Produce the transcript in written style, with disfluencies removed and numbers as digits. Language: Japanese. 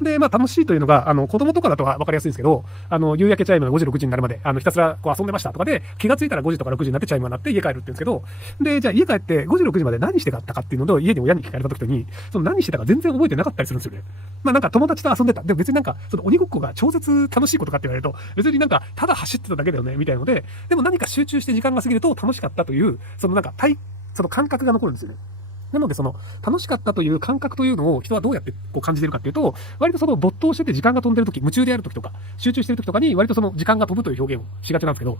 で、まあ楽しいというのが、子供とかだとわかりやすいんですけど、夕焼けチャイムが5時、6時になるまで、ひたすらこう遊んでましたとかで、気がついたら5時とか6時になってチャイムが鳴って家帰るって言うんですけど、で、じゃあ家帰って5時、6時まで何してたかっていうのを家に親に聞かれた時に、その何してたか全然覚えてなかったりするんですよね。まあなんか友達と遊んでた。でも別になんか、その鬼ごっこが超絶楽しいことかって言われると、別になんか、ただ走ってただけだよね、みたいなので、でも何か集中して時間が過ぎると楽しかったという、そのなんか、その感覚が残るんですよね。なので、その、楽しかったという感覚というのを人はどうやってこう感じてるかっていうと、割とその没頭してて時間が飛んでる時、夢中でやる時とか、集中してる時とかに割とその時間が飛ぶという表現をしがちなんですけど、